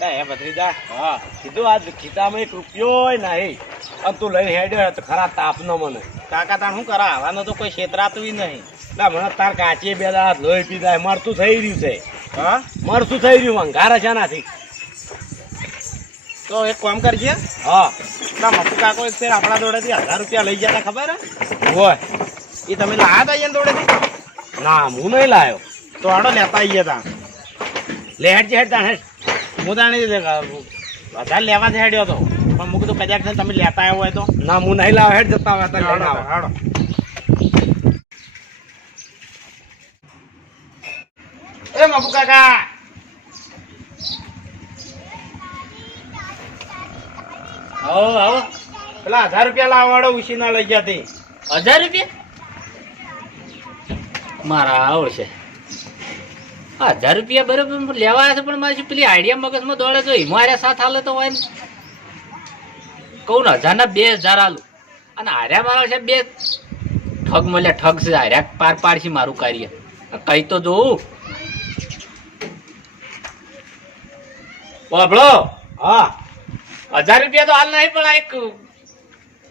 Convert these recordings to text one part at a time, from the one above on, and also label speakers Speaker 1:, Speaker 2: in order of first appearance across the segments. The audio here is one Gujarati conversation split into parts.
Speaker 1: હે ભત્રીજા
Speaker 2: હા
Speaker 1: કીધું આજ ખીચામાં એક રૂપિયો નહીં. અને તું લઈને હેડ્યો તો ખરા તાપનો મને.
Speaker 2: કાકા તાણ શું કરા? હવાનું તો કોઈ છેતરાતું નહીં.
Speaker 1: ના મને તાર કાચી બે દાત લોહી પીધા મરતું થઈ રહ્યું છે.
Speaker 2: હા?
Speaker 1: મરતું થઈ રહ્યું અંગારે છે નાથી
Speaker 2: તો એક કામ કરજે.
Speaker 1: હા.
Speaker 2: ના મપુ કાકો એક ફેર આપણા દોડેથી હજાર રૂપિયા લઈ ગયા તા ખબર? હે
Speaker 1: હોય.
Speaker 2: એ તમે લાયા તા એના દોડેથી?
Speaker 1: ના હું નહીં લાયો.
Speaker 2: તો આડો લેતા આવીએ તા.
Speaker 1: લે હેડ છે હેડ તાણ હેડ.
Speaker 2: હું તાણી વધારે લેવા જ હેડ્યો તો. પણ મૂક તો કદાચ તમે લેતા આવ્યો હોય તો.
Speaker 1: ના હું નહીં લાવ હેડ જતા હોય લઈને આવો.
Speaker 2: હાડો એ મપુ કાકા. આવો આવો પેલા હજાર રૂપિયા લાવવા વાળો ઉછીના લઈ ગયા તે.
Speaker 3: હજાર રૂપિયા? મારા આવડશે. હજાર રૂપિયા બરોબર લેવા છે પણ મારી પેલી આઈડિયા મગજમાં દોડે તો હિમાર્યા સાથ હાલે તો હોય ને. કહું ને હજારના બે હજાર આલું. અને હાર્યા મારા છે બે ઠગ મળ્યા ઠગ છે હાર્યા પાર પાડશે મારું કાર્ય. કઈ તો જોઉં. બાબળો
Speaker 1: હા.
Speaker 3: હજાર રૂપિયા તો હાલ નહીં પણ આ એક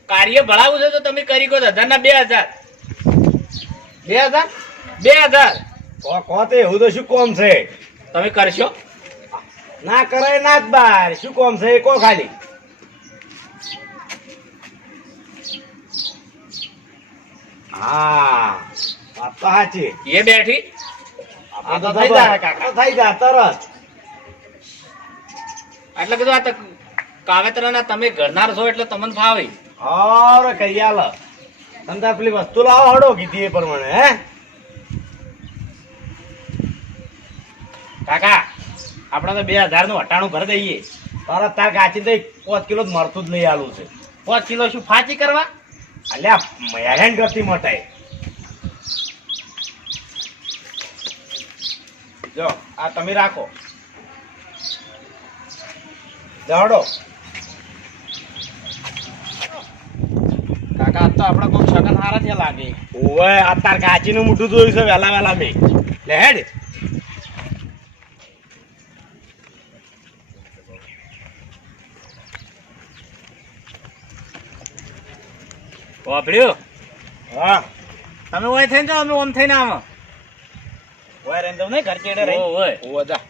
Speaker 3: કાર્ય ભળાવું છે તો તમે કરી કહો હજારના બે હજાર.
Speaker 2: બે હજાર?
Speaker 3: બે હજાર.
Speaker 1: કો- કો તે એવું તો શું કોમ છે?
Speaker 3: તમે કરશો?
Speaker 1: ના કરાય ના જ બાર. શું કોમ છે? કો ખાલી. હા વાત તો સાચી.
Speaker 3: એ બેઠી.
Speaker 1: આ તો થઈ જાય કાકા થઈ જાય તરત.
Speaker 3: એટલે કીધું આ કાવેતરાના તમે ઘરનાર છો એટલે તમને ફાવે.
Speaker 1: અરે કઈ આલ તમે પેલી વસ્તુ લાવો હડો કીધી એ પ્રમાણે હે?
Speaker 2: કાકા, આપણે તો બે હજારનું અટાણું ભરી દઈએ.
Speaker 1: તરત તાર કાચી તો પાંચ કિલો જ મરતું જ લઈ આલું છે.
Speaker 2: પાંચ કિલો શું ફાચી કરવા?
Speaker 1: અલ્યા હેરાન ગતિ મટાય.
Speaker 2: જો, આ તમે રાખો.
Speaker 1: દહડો.
Speaker 2: કાકા તો આપણા કોઈ સગન હારા છે લાગે.
Speaker 1: ઓવે, આ તાર કાચી નું મોઢું જોયું છે, વહેલા વહેલા મેં. લે હેડ.
Speaker 3: વાપર્યું?
Speaker 1: હા.
Speaker 2: તમે ઓય થઈને જાઓ અમે ઓમ થઈને આમાં ઓય રેન દઉં નહીં ઘર ચેડે રહી.
Speaker 3: ઓય
Speaker 2: ઓય જા.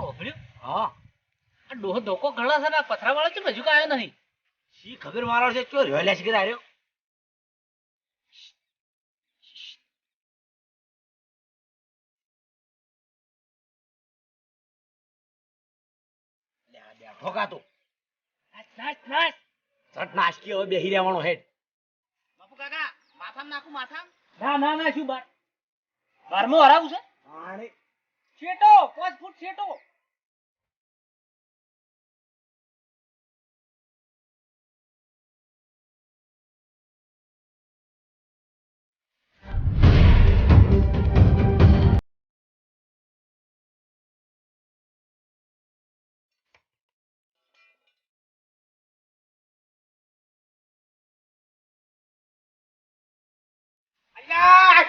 Speaker 3: હા. આ ડોહો ધોકો ઘણા છે ને આ પથરાવાળો છે હજુ કાંઈ નહીં
Speaker 1: શી ખબર મારો છે? ચો રહ્યો લે છે કે તાર્યો લે આ બેઠો કા તું?
Speaker 3: નાચ નાચ નાચ
Speaker 1: ચટ નાસકી હવે બેહી રહેવાનો હેડ
Speaker 2: બાપુ કાકા માથામાં નાખું માથામાં?
Speaker 3: ના ના ના શું બાર? બારમો હરાવું છે? ચેટો પાંચ ફૂટ શેટો.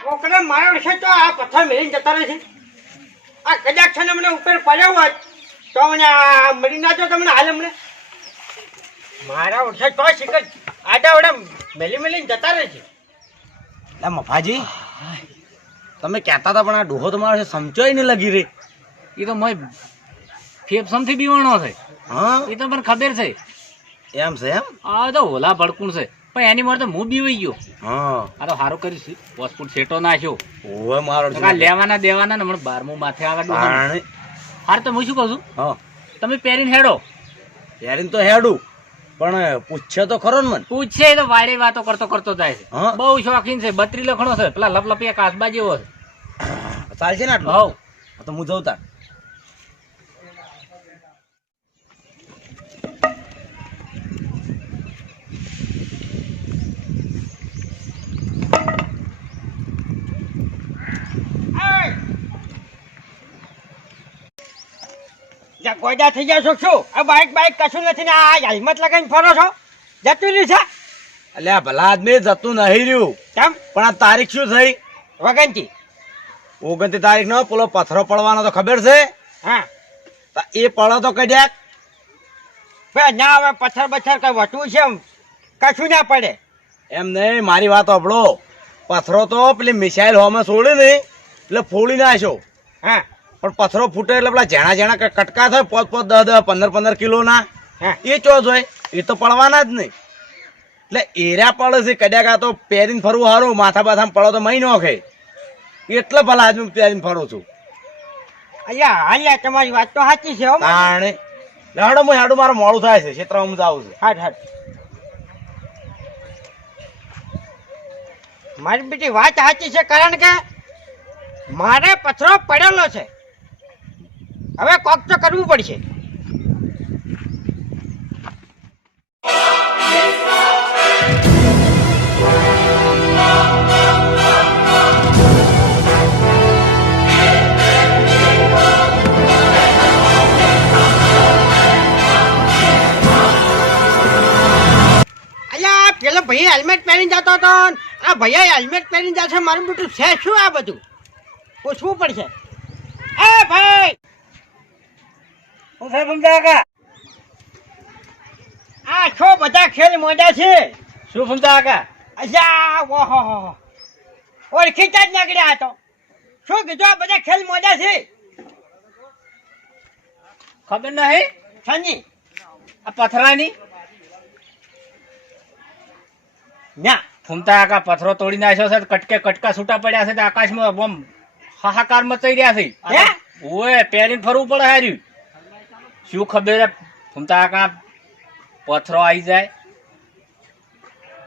Speaker 4: છોકરા મારા છે તો આ પથ્થર મેળીને જતા રહે છે. આ કદાચ છે ને મને ઉપર પડ્યો હોત તો મને આ મળી ના જો તમને હાલ અમને મારા ઓછે તો શીખર આડા વડે મેલી મેલીને જતા રહે છે.
Speaker 1: એટલે મફાજી તમે કહેતા હતા પણ આ ડોહો તમારો સમજોય નહીં લગી રે
Speaker 3: એ તો મય ફેફસમથી બીવાણો છે.
Speaker 1: હા?
Speaker 3: એ તો મને ખબર છે.
Speaker 1: એમ છે એમ?
Speaker 3: આ તો ઓલા ભડકું છે. પણ એની માટે તો હું બીવાઈ ગયો.
Speaker 1: હા.
Speaker 3: આ તો સારું કર્યું હોસ્પિટલ સેટો નાખ્યો.
Speaker 1: ઓવે મારો
Speaker 3: લેવાના દેવાના ને હમણાં બારમું માથે આવે
Speaker 1: પાણી.
Speaker 3: હાર તો હું શું કહું છું?
Speaker 1: હા.
Speaker 3: તમે પહેરીને હેડો.
Speaker 1: પહેરીને તો હેડું. પણ પૂછે તો ખરો ને મને.
Speaker 3: પૂછે તો વાડે વાતો કરતો કરતો જાય છે. બહુ શોખીન છે. બત્રી લખણો છે. પેલા લપલપિયા કાચબા જેવો છે.
Speaker 1: ચાલશે ને આટલું?
Speaker 3: હવ.
Speaker 1: હા, તો હું જઉં તાર
Speaker 4: જા ગોડા થઈ ગયા શું? આ બાઈક બાઈક કશું નથી ને આ હેલ્મેટ લગાવીને ફરો છો? જતું રહ્યું છે?
Speaker 1: અલ્યા ભલા આદમી જતું નહીં રહ્યું.
Speaker 4: કેમ?
Speaker 1: પણ આ તારીખ શું થઈ?
Speaker 4: વગનથી
Speaker 1: ઓગણતી તારીખ નો પેલો પથરો પડવાનો તો ખબર છે?
Speaker 4: હા.
Speaker 1: તો એ પડો તો કદ્યાક
Speaker 4: ભાઈ ના હવે પથ્થર બથ્થર કઈ વટવું છે એમ? કશું ના પડે.
Speaker 1: એમ નહીં મારી વાત સાંભળો. પથરો તો પેલી મિસાઇલ હોમાં છોડી ને એટલે ફોડી નાખ્યો.
Speaker 4: હા.
Speaker 1: પણ પથરો ફૂટે એટલે પેલા ઝેણા ઝેણા કટકા થાય પોત પોત દસ દસ પંદર પંદર કિલોના. એ ચો હોય એ તો પડવાના જ નહીં. એટલે એર્યા પડે છે કદાચ આ તો પહેરીને ફરવું સારું માથા બાથામાં પડો તો મહી નોખે એટલે ભલા આજ હું પહેરીને ફરું છું.
Speaker 4: અહીંયા હાલ્યા તમારી વાત તો સાચી છે હો
Speaker 1: તાણે. હાડો હું હાડું મારું મોડું થાય છે ક્ષેત્રમાં હું જાઉં છું.
Speaker 4: હાટ હાટ. મારી બીજી વાત સાચી છે કારણ કે મારે પથરો પડેલો છે. હવે કોક તો કરવું પડશે. પેલો ભાઈ હેલ્મેટ પહેરીને જતો હતો આ ભાઈ હેલ્મેટ પહેરીને જશે, મારું બધું છે શું આ બધું? પૂછવું પડશે. એ ભાઈ!
Speaker 1: હું સાહેબ સમજા
Speaker 4: આ છો બધા ખેલ મોડા છે.
Speaker 1: શું સમજા કાકા?
Speaker 4: અજા ઓહો ઓળખી જ નીકળ્યા હતો શું કીધું આ બધા ખેલ મોડા છે?
Speaker 3: ખબર નહીં?
Speaker 4: સંજી
Speaker 3: આ પથરાની?
Speaker 4: ના
Speaker 3: ફૂમતા આકા પથરો તોડી નાખ્યો છે કટકે કટકા છૂટા પડ્યા છે આકાશમાં બમ હાહાકાર મચાઈ રહ્યા છે.
Speaker 4: હે?
Speaker 3: ઓએ પહેરીને ફરવું પડે હાર્યું. શું ખબર હે? પથરો આવી જાય?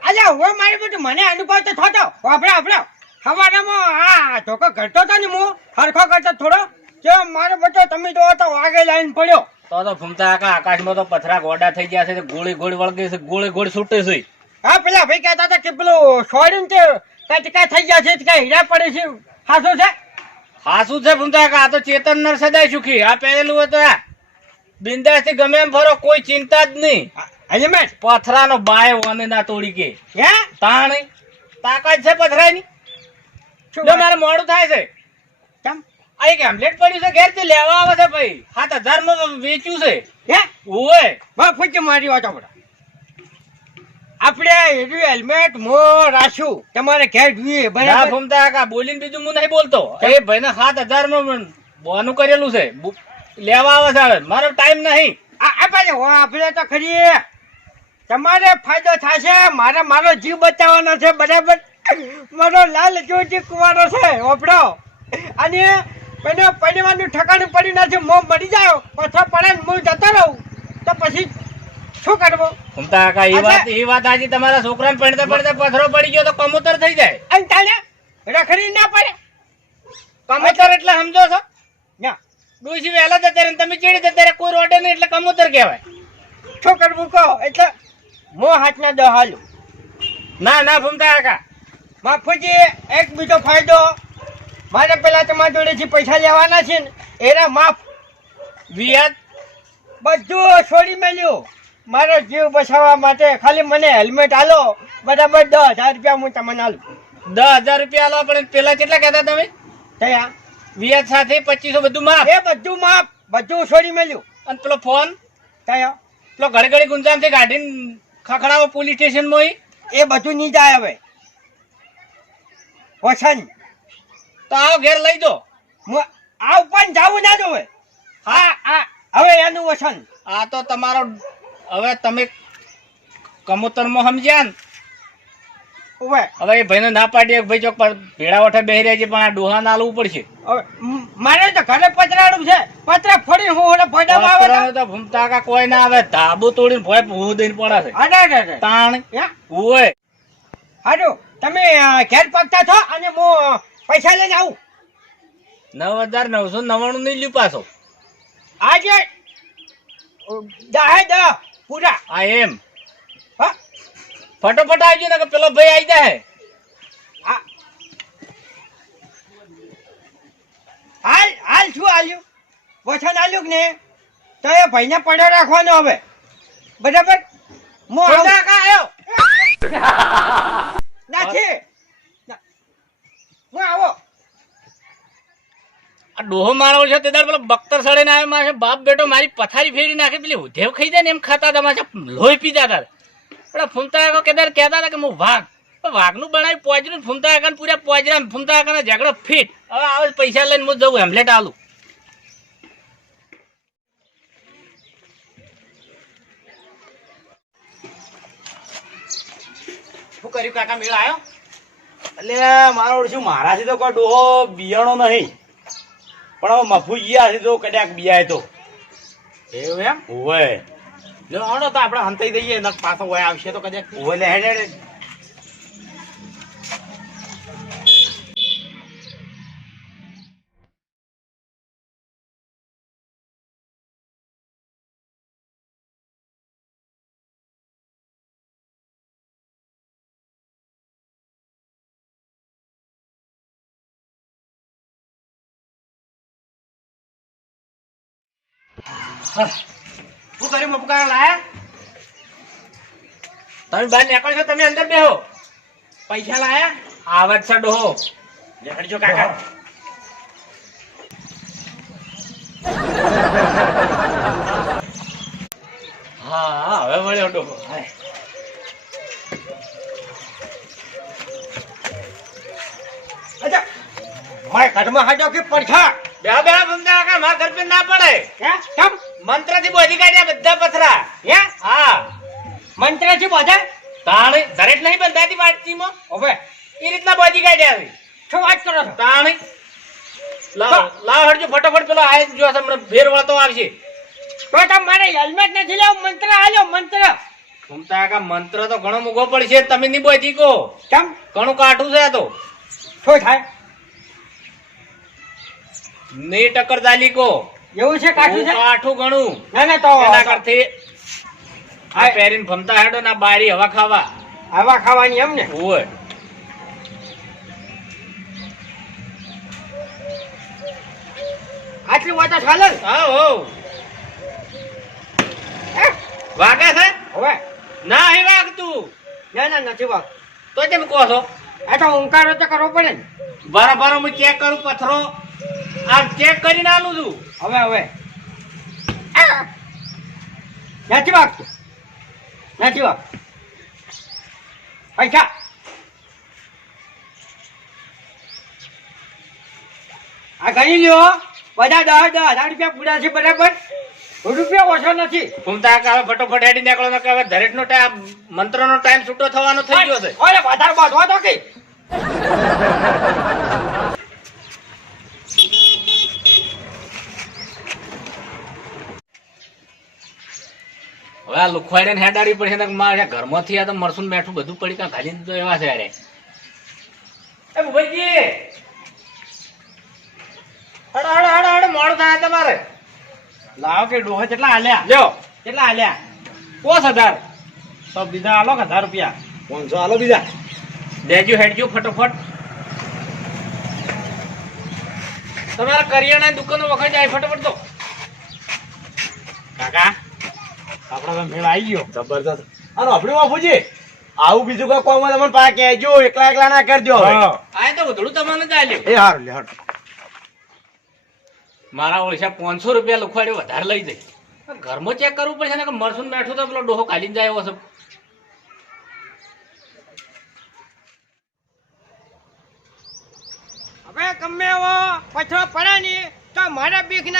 Speaker 4: અલ્યા હવે મારી બધું મને અનુભવ તો થતો. વાપરો આપણે સવારમાં આ ધોકો કરતો હતો ને હું હરખો કરતો થોડો? કે મારો બચ્ચો તમે જો તો વાગે લાઈન પડ્યો.
Speaker 3: તો તો આકા આકાશમાં તો પથરા ગોડા થઈ ગયા છે ગોળી ગોળી વળગે છે ગોળી ગોળી છૂટે છે.
Speaker 4: હા પેલા ભાઈ કહેતા હતા કે પેલું છોડીને તે કચકા થઈ ગયા છે કઈ હીરા પડે છે હાસો છે?
Speaker 3: હાસું છે ભૂમતા આકા આ તો ચેતન નર સદાય સુખી. આ પહેરેલું હોય તો આ. બિંદાસથી ગમે એમ ફરો કોઈ ચિંતા જ નહીં.
Speaker 4: હેલ્મેટ
Speaker 3: પથરાનો બાય વને ના તોડી કે.
Speaker 4: હે?
Speaker 3: તાણી. તાકાત છે પથરાની જો મારે મોડું થાય છે.
Speaker 4: કેમ?
Speaker 3: આ એક હેમ્લેટ પડ્યું છે ઘેરથી લેવા આવે છે ભાઈ. સાત હજારમાં વેચ્યું છે.
Speaker 4: હે?
Speaker 3: ઓય
Speaker 4: બા ફૂચ મારી વાતો આપણે આપણે એનું હેલ્મેટ મો રાખ્યું તમારે ઘેર જોઈએ
Speaker 3: ના
Speaker 4: બરાબર
Speaker 3: ફૂમતા કાકા બોલીને બીજું હું નહીં બોલતો. એ ભાઈ ને સાત હજારમાં બોનું કરેલું છે. લેવા આવે છે મારો ટાઈમ નહીં.
Speaker 4: આ આ હો આપણે તો ખરી. તમારે ફાયદો થશે. મારે મારો જીવ બચાવવાનો છે બરાબર? મારો લાલ જોજી કુવાનો છે ઓપડો. અને પડવાનું ઠકાણું પડી નથી. મો મરી જાય પાછો પડે ને હું જતો રહું. તો પછી શું કરવું?
Speaker 3: કાકા એ વાત એ વાત આજે તમારા છોકરાને પડતા પડતા પથરો પડી ગયો તો કમૂતર થઈ જાય.
Speaker 4: અને તાને રખડી ના પડે.
Speaker 3: કમૂતર એટલે સમજો છો. ડોસી વહેલા જતા રહે તમે ચીડી જતા રહે કોઈ રોડે નહીં એટલે કમુતર કહેવાય.
Speaker 4: છોકર કરવું કહો? એટલે મો હાથના દો હાલું.
Speaker 3: ના ના ફૂમતા કાકા.
Speaker 4: માફુજી એક બીજો ફાયદો. મારે પેલા તમારા જોડેથી પૈસા લેવાના છે ને એના માફ.
Speaker 3: વ્યાજ
Speaker 4: બધું છોડી મેલ્યું. મારો જીવ બચાવવા માટે ખાલી મને હેલ્મેટ આલો. બરાબર દસ હજાર રૂપિયા હું તમને આલું.
Speaker 3: દસ હજાર રૂપિયા આલો પણ પેલા કેટલા કહેતા તમે?
Speaker 4: તયા
Speaker 3: વ્યાજ સાથે પચીસો બધું માફ.
Speaker 4: એ બધું માપ બધું છોડી મેલ્યું.
Speaker 3: અને પેલો ફોન?
Speaker 4: તયા
Speaker 3: પેલો ઘડી ઘડી ગુંજામથી કાઢીને ખખડાવો પોલીસ સ્ટેશનમાં
Speaker 4: એ બધું નહીં જાય હવે. વસન.
Speaker 3: તો આવો ઘેર લઈ દો.
Speaker 4: મુ- આ ઉપર જવું ના જોવે. હા હા. હવે એનું વસન.
Speaker 3: આ તો તમારો હવે તમે કમૂતરમાં સમજ્યા ને.
Speaker 4: હવે
Speaker 3: એ ભાઈને ના પાડીએ ભાઈ ચોક ભેડા વઠે બેહી રહ્યા છે પણ આ ડોહાને આલવું પડશે.
Speaker 4: મારે તો ઘરે પતરાડું છે. પતરા ફોડી હું ઓલે ફોડામાં આવે તો-
Speaker 3: ભૂમતા કા કોઈ ના આવે ધાબુ તોડીને ભોય ભૂ દઈને પડાશે
Speaker 4: અરે.
Speaker 3: તાણ ઓય
Speaker 4: હારું તમે ઘેર પગતા છો અને હું પૈસા લઈને આવું?
Speaker 3: નવ હજાર નવસો નવ્વાણું નહીં લ્યું પાછો.
Speaker 4: આજે દહે દહ પૂરા.
Speaker 3: આ એમ.
Speaker 4: હા
Speaker 3: ફટોફટ આવજો ને કે પેલો ભાઈ આવી જાય
Speaker 4: હાલ હાલ શું હાલ્યું? વચન હાલ્યું કે ને તો એ ભાઈને પડ્યો રાખવાનો હવે. બરાબર? હું આવું.
Speaker 3: ફૂમતા કા આયો?
Speaker 4: નથી ના. હું આવો.
Speaker 3: આ ડોહો મારો છે તે દાડ પેલો બખ્તર સડે આવ્યો મારે. બાપ બેટો મારી પથારી ફેરી નાખી પેલી ઉધેવ ખાઈ જાય ને એમ ખાતા હતા મારે લોહી પીતા હતા. પેલા ફૂમતા આગળ કેદાર કહેતા હતા કે હું વાઘ. વાઘનું બનાવી પોજરું ફૂમતા આગળ પૂરા પોજરા ફૂમતા આગળ ઝઘડો ફીટ. હવે આવે પૈસા લઈને હું જવું હેમલેટ આલું.
Speaker 2: શું કર્યું કાકા મેળ આવ્યો એટલે મારો શું મારાથી તો કોઈ ડોહો બિયાણો નહીં. પણ હવે છે તો કદાચ બિયાય તો.
Speaker 3: એવું એમ?
Speaker 2: લો હણો તો આપણે હંતાઈ દઈએ નક પાછો હોય આવશે તો કદાચ ઓવે લે હેડે હેડે. પૈસા
Speaker 3: હા. હવે મળ્યો ડોહો હા
Speaker 4: અચ્છા મારે ઘરમાં હાજો કે પડખા
Speaker 3: બેહો બે ફૂમતા કાકા મારા ઘર ના પડે.
Speaker 4: હે? કેમ?
Speaker 3: મંત્રથી બોધી કાઢ્યા બધા પથરા.
Speaker 4: હે?
Speaker 3: હા.
Speaker 4: મંત્ર છે બધા
Speaker 3: તાણે દરેક નહીં બંધાતી
Speaker 4: હવે.
Speaker 3: એ રીતના બોધી કાઢ્યા આવી
Speaker 4: શું વાત કરો
Speaker 3: તાણે. લાવ લાવ હટજો ફટાફટ પેલો આય જો તમને ફેર વળતો આવશે.
Speaker 4: તો તમારે હેલ્મેટ નથી લેવું મંત્ર આલ્યો મંત્ર.
Speaker 3: કાકા મંત્ર તો ઘણો મૂગો પડશે તમે નહીં બોધી કો
Speaker 4: કેમ?
Speaker 3: ઘણું કાઠું છે આ તો.
Speaker 4: શું થાય?
Speaker 3: નહીં ટક્કર ચાલી કો
Speaker 4: એવું છે કાઠું છે?
Speaker 3: કાઠું ઘણું
Speaker 4: ના ના તો
Speaker 3: એના કરતી આ પહેરીને ફમતા હેડો ના બારી હવા ખાવા.
Speaker 4: હવા ખાવાની એમ ને?
Speaker 3: ઓય
Speaker 4: આટલી વાતા ચાલે?
Speaker 3: હા હો? વાગે છે?
Speaker 4: હવે?
Speaker 3: ના હે વાગતું.
Speaker 4: ના ના નથી વાગ
Speaker 3: તો કેમ કહો છો?
Speaker 4: આ તો ઓંકાર તો કરવો પડે ને.
Speaker 3: બારા બારા હું ચેક કરું પથરો? આ ચેક કરીને આલું છું.
Speaker 4: હવે હવે! નથી વાગતું નથી વાગતું પૈસા. આ ગણી લ્યો. બધા દસ દસ હજાર રૂપિયા પૂરા છે બરાબર. રૂપિયા ઓછો નથી.
Speaker 3: ઘૂમતા હવે ફટોફટ હેડી નીકળો ને હવે હવે દરેકનો ટાઈમ મંત્રનો ટાઈમ છૂટો થવાનો થઈ ગયો છે.
Speaker 4: ઓલે વધારે બાંધવા તો કઈ
Speaker 3: હવે આ લુખવાડે હેડાડી પડશે ને મારે ઘરમાંથી આ તો મરસું બેઠું બધું પડી કાં ખાલી દીધું એવા છે અરે એ ભુભાઈજી હડો હડો હડો હડો મોડું થાય તમારે.
Speaker 2: લાવો કે ડોહો કેટલા હાલ્યા?
Speaker 3: લ્યો.
Speaker 2: કેટલા હાલ્યા?
Speaker 3: પોસ હજાર.
Speaker 2: તો બીજા હાલો કે હજાર રૂપિયા? પાંચસો હાલો બીજા.
Speaker 3: દેજો હેડજો ફટોફટ. તમારા કરિયાણા દુકાનો વખત જાય ફટોફટ તો.
Speaker 2: કાકા આપડે તો મેળ આવી ગયો. જબરદસ્ત આનો આપણે બાપુજી
Speaker 1: આવું બીજું કોઈ કોમ હોય તો કહેજો એકલા એકલા ના કરજો
Speaker 3: આ તો ઉધડું તમને જ આલ્યું.
Speaker 1: એ હારું લે હારું.
Speaker 3: મારા ઓળખા પાંચસો રૂપિયા લખવાડ્યો વધારે લઈ જઈ ઘરમાં ચેક કરવું પડશે ને કે મરસું બેઠું તો પેલો ડોહો કાઢીને જાય એવો છે.
Speaker 4: હવે ગમે એવો પછો પડે ને તો મારે બીક ના